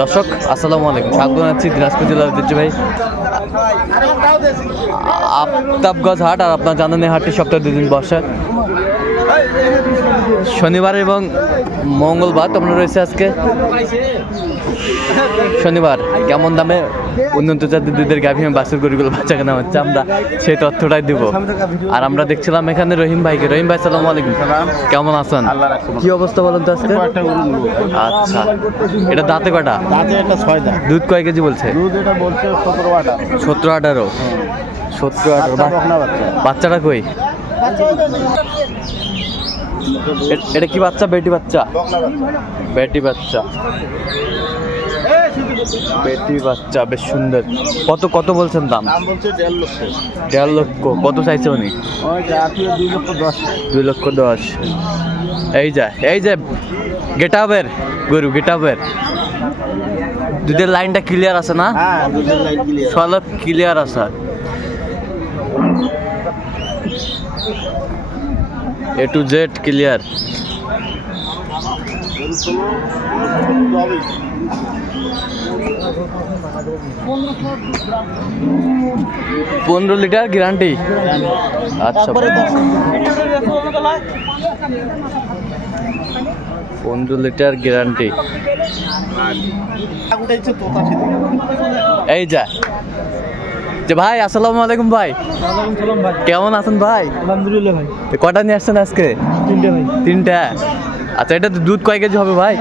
দর্শক, আসসালামু আলাইকুম। স্বাগত জানাচ্ছি দিনাজপুর জেলার ঐতিহ্যবাহী আফতাবগঞ্জ হাট আর আপনার জানানি হাটটি সপ্তাহে দুদিন বসে। শনিবার এবং মঙ্গলবার তোমরা রয়েছে আজকে। শনিবার, কেমন দামে উন্নত জাতের দুধের গাভী বাছুর গরুগুলো বাচ্চা কেনা হচ্ছে, আমরা সেই তথ্যটাই দিব। আর আমরা দেখছিলাম এখানে রহিম ভাইকে। রহিম ভাই সালাম আলাইকুম। কেমন আছেন? কি অবস্থা বলেন তো আজকে। আচ্ছা এটা দাঁতে কটা দুধ কয় কেজি বলছে? সতেরো আঠারো। সতেরো আঠারো বাচ্চাটা কই? এটা কি বাচ্চা? বেটি বাচ্চা? বেটি বাচ্চা। বেটি বাচ্চা বেশ সুন্দর। কত কত বলছেন দাম? দেড় লক্ষ। কত চাইছে উনি? দুই লক্ষ দশ। এই যা এই যে গেটাবের গরু গেটাবের দুধের লাইনটা ক্লিয়ার আছে না? হ্যাঁ সব ক্লিয়ার আছে। এ টু জেড ক্লিয়ার পনেরো লিটার গ্যারান্টি আচ্ছা পনেরো লিটার গ্যারান্টি এই যা। যে ভাই আসসালামু আলাইকুম ভাই। কেমন আছেন ভাই? আলহামদুলিল্লাহ ভাই। কটা নিয়ে আসছেন আজকে? তিনটে ভাই। তিনটা। আচ্ছা এটা তো দুধ কয় কেজি হবে ভাই?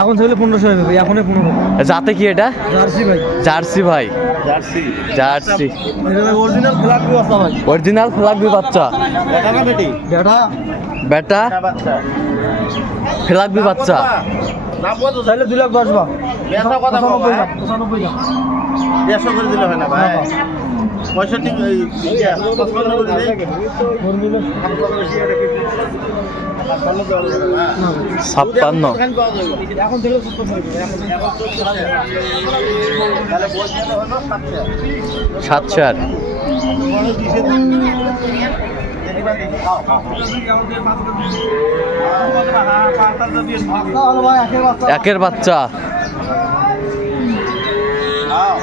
এখন থাকলে পনেরোশো হবে ভাই এখনই পনেরো যাতে কি এটা? জার্সি ভাই। জার্সি ভাই। জার্সি। জার্সি। অরিজিনাল বাচ্চা। এটা না বেটি? বেটা। বেটা? এটা বাচ্চা। ফ্লাগবি বাচ্চা। দাম কত চাইলে দুই লাখ দশ বা কথা কও পঁচানব্বই ভাই। লাখ পঁচানব্বই লাখ। দেড়শো করে দিলে না ভাই। পঁয়ষট্টি ছাপ্পান্ন। যাবে না। ছাপ্পান্ন ওখানে পাওয়া যাবে। এখন থেকে সত্তর ভাই এখন তাহলে বলতে হলো সাতটা। সাত চার পরে দিছে দিন। দেখবা দেখি। খাও, খাও। ভালো ভাই একের বাচ্চা একের বাচ্চা খাও।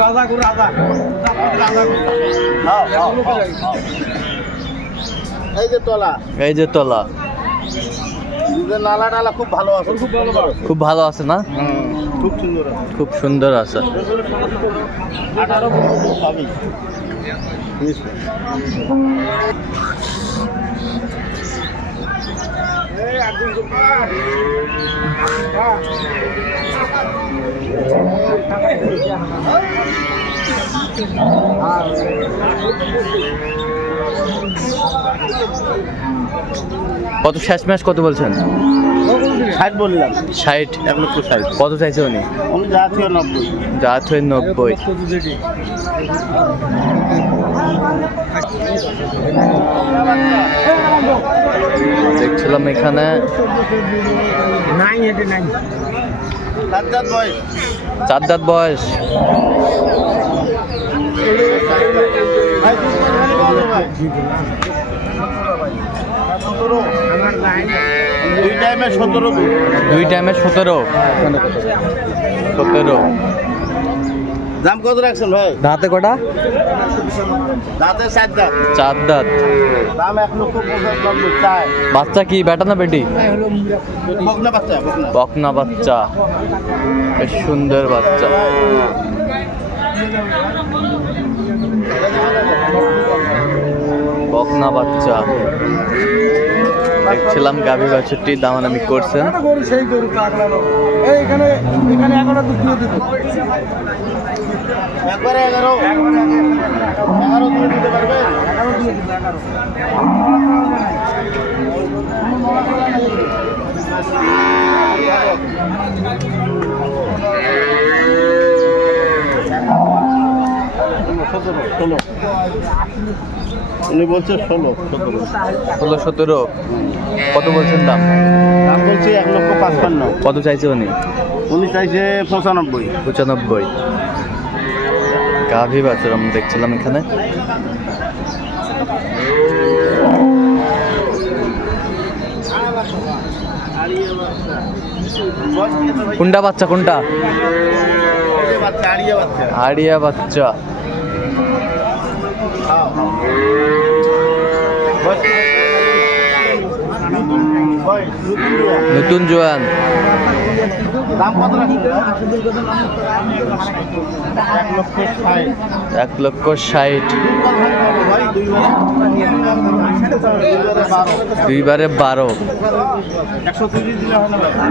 রাজা গো রাজা খাও। এই যে তলা। এই যে তলা। নালা নালা খুব ভালো আছে। খুব ভালো খুব ভালো আছে না? খুব সুন্দর আছে। খুব সুন্দর আছে। আঠারো পাবি। কত শেষ ম্যাচ কত বলছেন? ষাট বললাম। ষাট? এক লক্ষ ষাট। কত চাইছে উনি? যা ছিল নব্বই। যা থই নব্বই। দেখছিলাম এখানে। চার দাঁত বয়স। দুই টাইমে সতেরো দুই টাইমে সতেরো। সতেরো। দাম কত রাখছেন ভাই? দাঁতে কটা? দাঁতের চার দাঁত। চার দাঁত। দাম এক লক্ষ বাচ্চা কি? বেটা না বেটি? বকনা বাচ্চা বকনা বাচ্চা। বেশ সুন্দর বাচ্চা। বকনা বাচ্চা। দেখছিলাম গাভী বাছুরটি দামানামি করছেন গরু সেই গরু কাকড়ানো এই এখানে এখানে এগারোটা দুধ দিয়ে দিত একবারে এগারো এগারো দিয়ে দিতে পারবেন এগারো দিয়ে দিত এগারো সতেরো ষোলো। উনি বলছে ষোলো সতেরো। ষোলো সতেরো। কত বলছেন দাম? দাম বলছি এক লক্ষ পাঁচপান্ন। কত চাইছে উনি? উনি চাইছে পঁচানব্বই। পঁচানব্বই। গাভী বাছুর আমরা দেখছিলাম এখানে। কোনটা বাচ্চা কোনটা? আড়িয়া বাচ্চা আড়িয়া বাচ্চা খাও বয়স কি আছে? বয়স নতুন জোয়ান। এক লক্ষ ষাট। দুইবারে বারো। একশো তিরিশ দিলে হয় না ভাই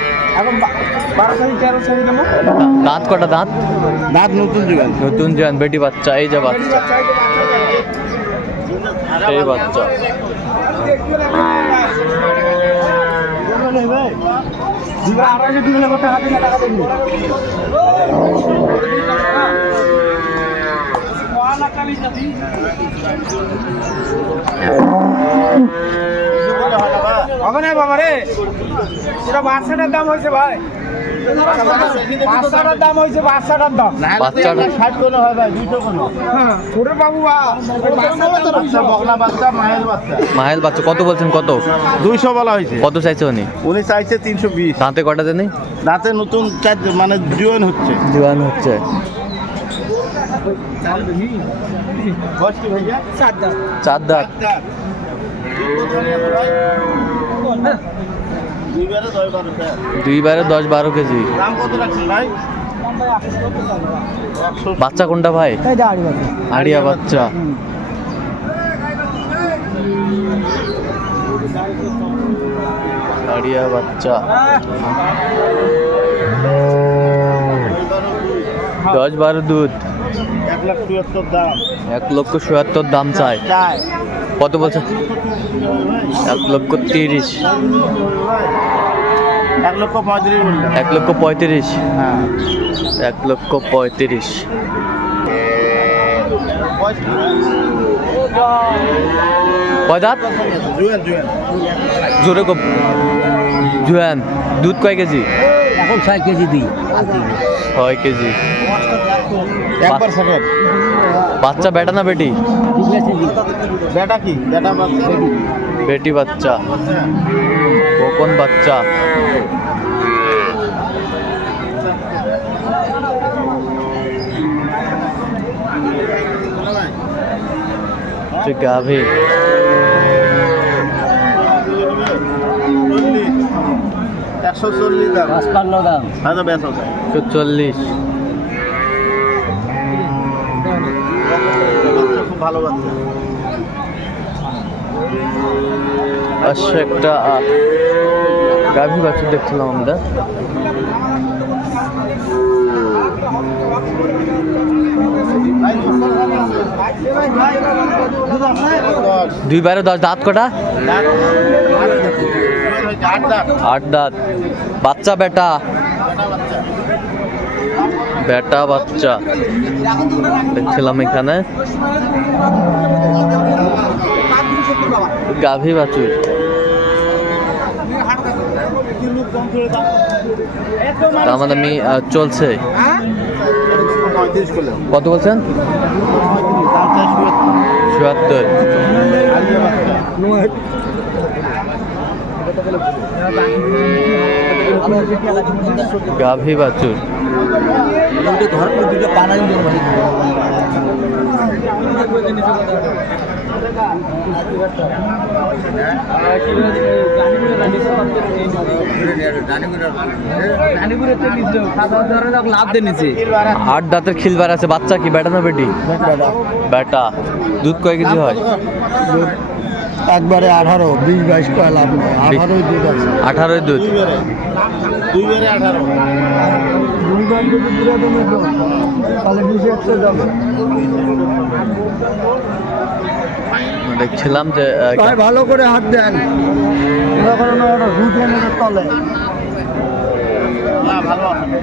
এখন দাঁত কটা দাঁত? দাঁত নতুন যুগান নতুন জোয়ান বেটি বাচ্চা এই যে বাচ্চা। এই বাচ্চা আড়াইশো দুই হাজার টাকা দিলে টাকা দেবো হবে না বাবা রে। এটা বাচ্চাটার দাম হয়েছে ভাই। বাচ্চাটার দাম হয়েছে বাচ্চাটার দাম। ষাট কোনো হয় ভাই দুইশো কোনো। হ্যাঁ ওরে বাবু বা। ওই বাচ্চাটার দাম বাচ্চা মাহেল কত বলছেন কত? দুইশো বলা হয়েছে। কত চাইছে উনি? উনি চাইছে তিনশো বিশ। দাঁতে কটা জানি দাঁতে নতুন মানে জুয়ন হচ্ছে। জোয়ান হচ্ছে। চার দাম চার দাঁত। দুইবারে দশ বারো কেজি। বাচ্চা কোনটা ভাই? আড়িয়া বাচ্চা। আড়িয়া বাচ্চা। দশ বারো দুধ। এক লাখ চুয়াত্তর দাম। এক লক্ষ চুয়াত্তর দাম চাই। চাই। কত বলছে? এক লক্ষ তিরিশ। এক লক্ষ পঁয়ত্রিশ এক লক্ষ পঁয়ত্রিশ। হ্যাঁ। এক লক্ষ পঁয়ত্রিশ। জোরে জুয়ান দুধ কয় কেজি? এখন ছয় কেজি দিই। ছয় কেজি। একবার সেকেন্ড বাচ্চা বেটা না বেটি? বেটা কি? বেটা বাচ্চা? বেটি বাচ্চা। বাচ্চা। কোন বাচ্চা গাভী। একশো চল্লিশ দাম। পাঁচপান্ন দাম। একশো চল্লিশ বাচ্চা খুব ভালো বাচ্চা। পাশে একটা গাভী বাচ্চা দেখছিলাম আমরা। দুইবারে দশ দাঁত কটা? আট দাঁত। বাচ্চা বেটা। বেটা বাচ্চা। দেখছিলাম এখানে। গাভী বাছুর। তার মানে আমি চলছে। কত বলছেন? চুয়াত্তর। গাভী বাছুর। লাভ দিয়ে নিছি আট দাঁতের খিলবার আছে বাচ্চা কি? বেটা না বেটি? বেটা দুধ কয় কেজি হয়? একবারে আঠারো বিশ বাইশ কয় লাভ আঠারোই দুধ আছে। আঠারোই দুধ। দুই বারে আঠারো। যদি দমে তাহলে একশো যাবে। দেখছিলাম যে তাই ভালো করে হাত দেন। এনে তলে। না ভালো আছে।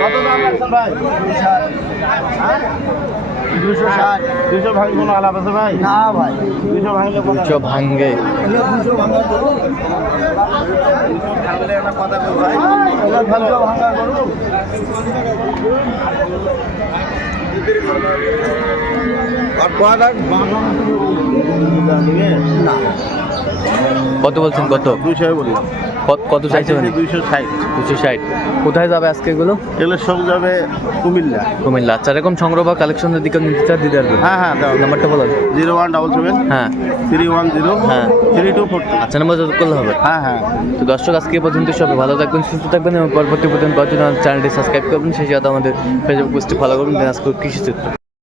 কত দাম ভাই দুশো ষাট। দুশো ভাঙ কোনো আলাপ আছে ভাই? না ভাই। দুশো ভাঙলে কথা চ দুশো ভাঙা করো ভাঙলে একটা কথা ভাই। দুশো ভাঙা করো আর কয়টা বাঁধা না। কত বলছেন কত? দুশো বললাম। কত- কত চাইছে মানে দুইশো ষাট। দুশো ষাট। কোথায় যাবে আজকে এগুলো? এগুলো সব যাবে কুমিল্লা। কুমিল্লা। আচ্ছা এরকম সংগ্রহ বা কালেকশনের দিকে নিতে চান দিতে পারবেন? হ্যাঁ হ্যাঁ নাম্বারটা বলো জিরো ওয়ান ডাবল সেভেন হ্যাঁ। থ্রি ওয়ান জিরো হ্যাঁ। থ্রি টু ফোর আচ্ছা নাম্বার যত করলে হবে। হ্যাঁ হ্যাঁ। তো দর্শক আজকে পর্যন্ত সবাই ভালো থাকবেন সুস্থ থাকবেন এবং পরবর্তী পর্যন্ত চ্যানেলটি সাবস্ক্রাইব করবেন। সেই সাথে আমাদের ফেসবুক পোস্টটি ফলো করবেন দিনাজপুর কৃষি চিত্র